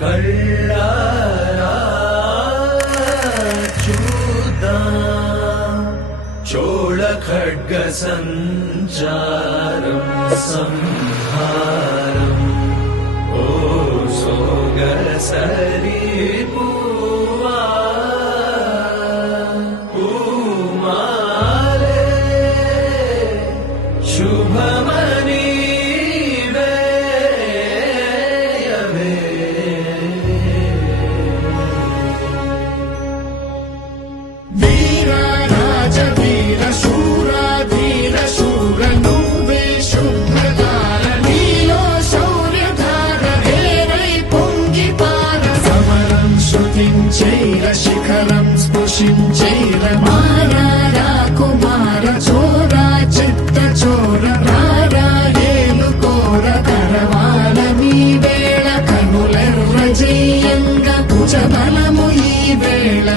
కళ్ళారా చూద్దాం చోళ ఖడ్గ సంచారం సంహారం ఓ సోగసరి పూవా పూమాలే శుభమని శిఖరం స్పృశించైర మారా కుమార చోర చిత్త చోర రారా ఏలుకోర కరవాల మీ వేళ కనులెర్ర జయంగా కుచబలము ఈ వేళ